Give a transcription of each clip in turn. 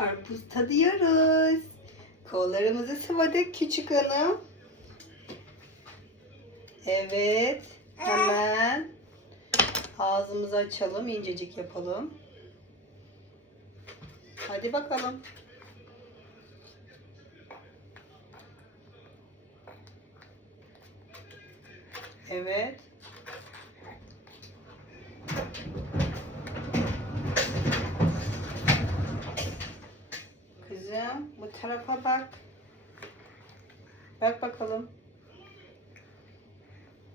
karpuz tadıyoruz. Kollarımızı sıvadık küçük hanım. Evet. Hemen ağzımızı açalım. incecik yapalım. Hadi bakalım. Evet. Kızım bu tarafa bak. Bak bakalım.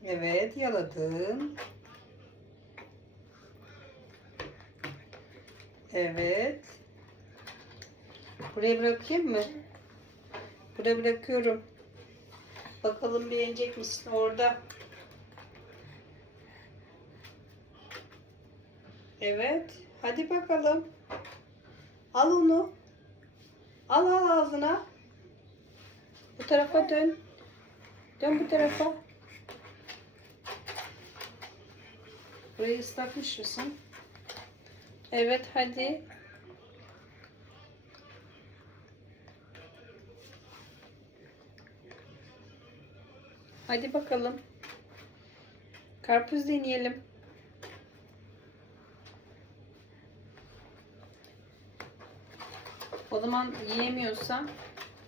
Evet yaladım. Evet. Buraya bırakayım mı? Buraya bırakıyorum. Bakalım beğenecek misin orada? Evet. Hadi bakalım. Al onu. Al al ağzına. Bu tarafa dön. Dön bu tarafa. Burayı ıslatmış mısın? Evet hadi. Hadi bakalım. Karpuz deneyelim. O zaman yiyemiyorsan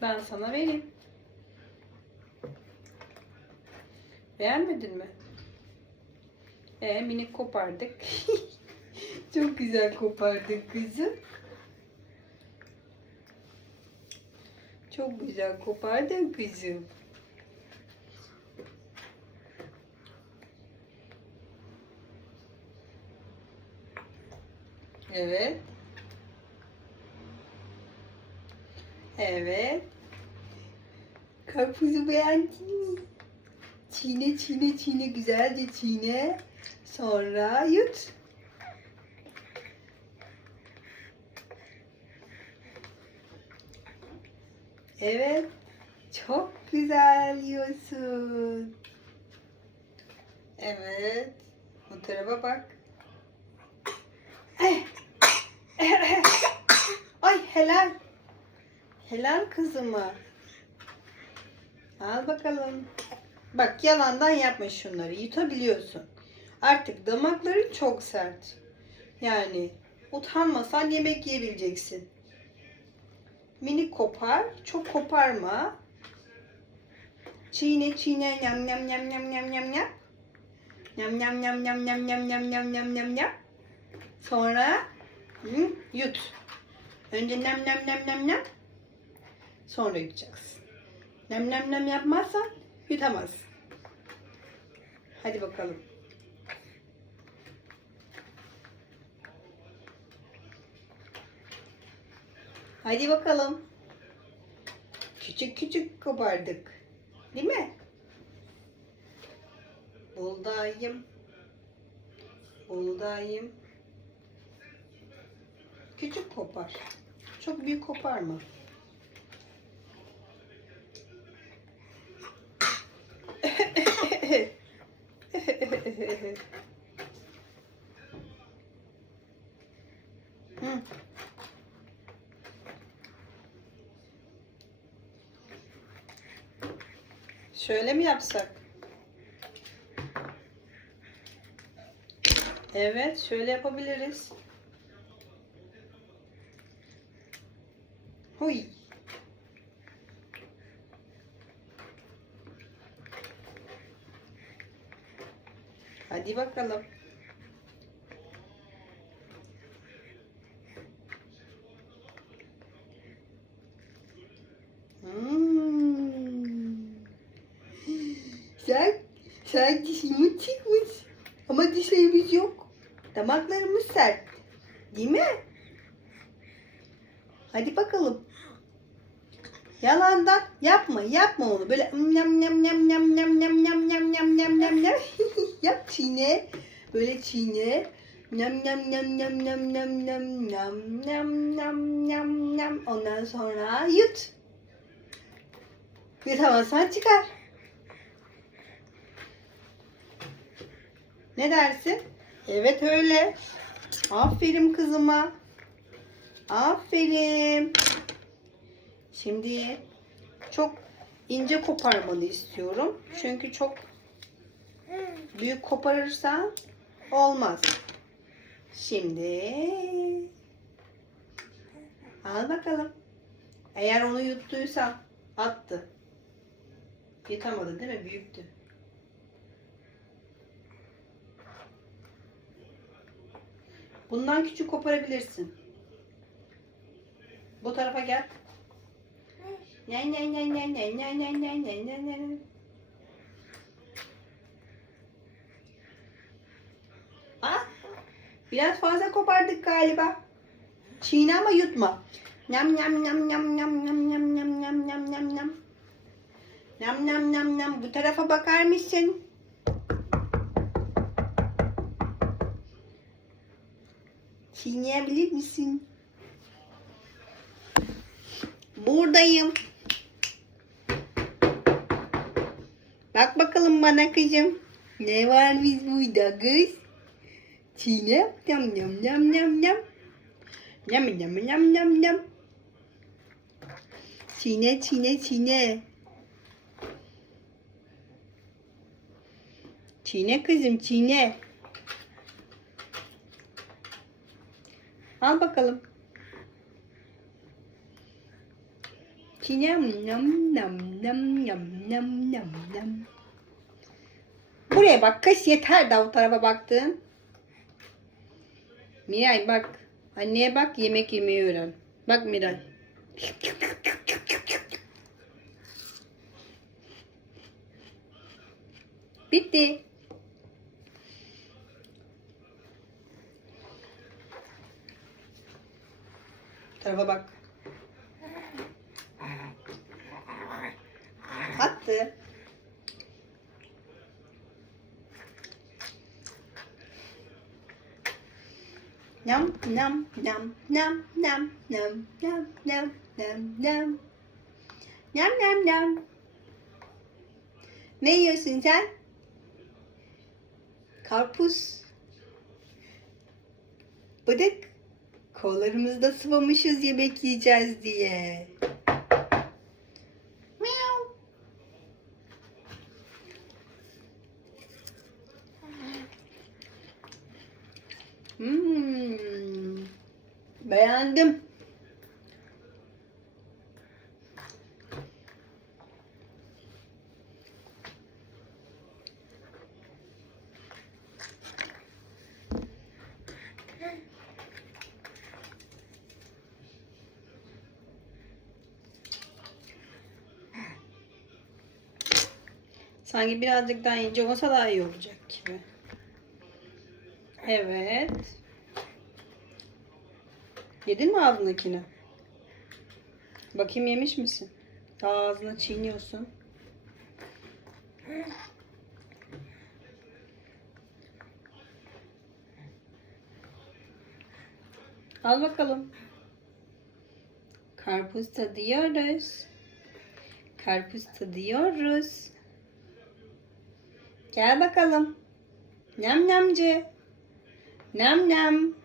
ben sana vereyim. Beğenmedin mi? E minik kopardık. Çok güzel kopardık kızım. Çok güzel kopardın kızım. Evet. Evet. Karpuzu beğendin mi? Çiğne çiğne çiğne güzelce çiğne. Sonra yut. Evet. Çok güzel yiyorsun. Evet. Bu tarafa bak. Ay. Ay helal. Helal kızıma. Al bakalım. Bak yalandan yapma şunları. Yutabiliyorsun. Artık damakların çok sert. Yani utanmasan yemek yiyebileceksin. Minik kopar. Çok koparma. Çiğne çiğne yam yam yam yam yam yam yam. Yam yam yam yam yam yam yam yam yam yam yam. Sonra hı, yut. Önce nem nem nem nem nem. Sonra yutacaksın. Nem nem nem yapmazsan yutamazsın. Hadi bakalım. Hadi bakalım. Küçük küçük kopardık. Değil mi? Buğdayım. Buğdayım. Küçük kopar. Çok büyük koparma. Şöyle mi yapsak? Evet, şöyle yapabiliriz. Huy. Hadi bakalım. Hmm. Sen, sen dişimi çıkmış. Ama dişlerimiz yok. Damaklarımız sert. Değil mi? Hadi bakalım. Yalandan yapma, yapma onu. Böyle nyam nyam nyam nyam nyam nyam nyam nyam nyam nyam nyam nyam yap çiğne. Böyle çiğne. Nyam nyam nyam nyam nyam nyam nyam nyam nyam nyam nyam nyam. Ondan sonra yut. Yutamazsan çıkar. Ne dersin? Evet öyle. Aferin kızıma. Aferin. Şimdi çok ince koparmanı istiyorum. Çünkü çok büyük koparırsan olmaz. Şimdi al bakalım. Eğer onu yuttuysan attı. Yutamadı değil mi? Büyüktü. Bundan küçük koparabilirsin. Bu tarafa gel. Ne ne ne ne ne ne ne ne ne ne ne. Ah, biraz fazla kopardık galiba. Çiğne ama yutma. Nyam nyam nyam nyam nyam nyam nyam nyam nyam nyam nyam nyam. Nam nam nam nam. Bu tarafa bakar mısın? Çiğneyebilir misin? Buradayım. Bak bakalım bana kızım. Ne var biz burada kız? Çiğne. Yam yam yam yam yam. Yam yam yam yam yam. Çiğne çiğne çiğne. Çiğne kızım çiğne. Al bakalım. Çiğne nam nam nam nam nam nam nam. Buraya bak kız yeter daha o tarafa baktın. Miray bak. Anneye bak yemek yemeyi öğren. Bak Miray. Bitti. Tarafa bak. Attı. Nam nam nam nam nam nam nam nam nam nam nam nam nam Ne yiyorsun sen? Karpuz. Bıdık. Kollarımızda sıvamışız yemek yiyeceğiz diye. Miau. Hmm. Beğendim. Sanki birazcık daha ince olsa daha iyi olacak gibi. Evet. Yedin mi ağzındakini? Bakayım yemiş misin? Daha ağzına çiğniyorsun. Al bakalım. Karpuz tadıyoruz. Karpuz tadıyoruz. Gel bakalım. Nem nemci. Nem nem.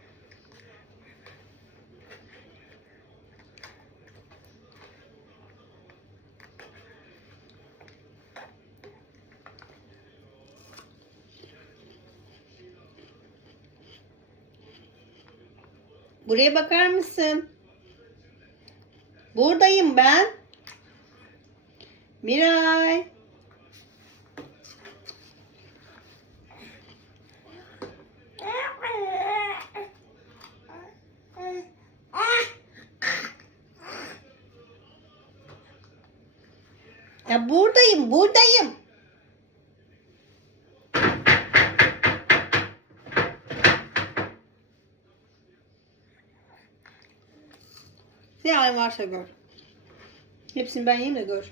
Buraya bakar mısın? Buradayım ben. Miray. Ya buradayım, buradayım. Hal varsa gör. Hepsini ben yiyeyim de gör.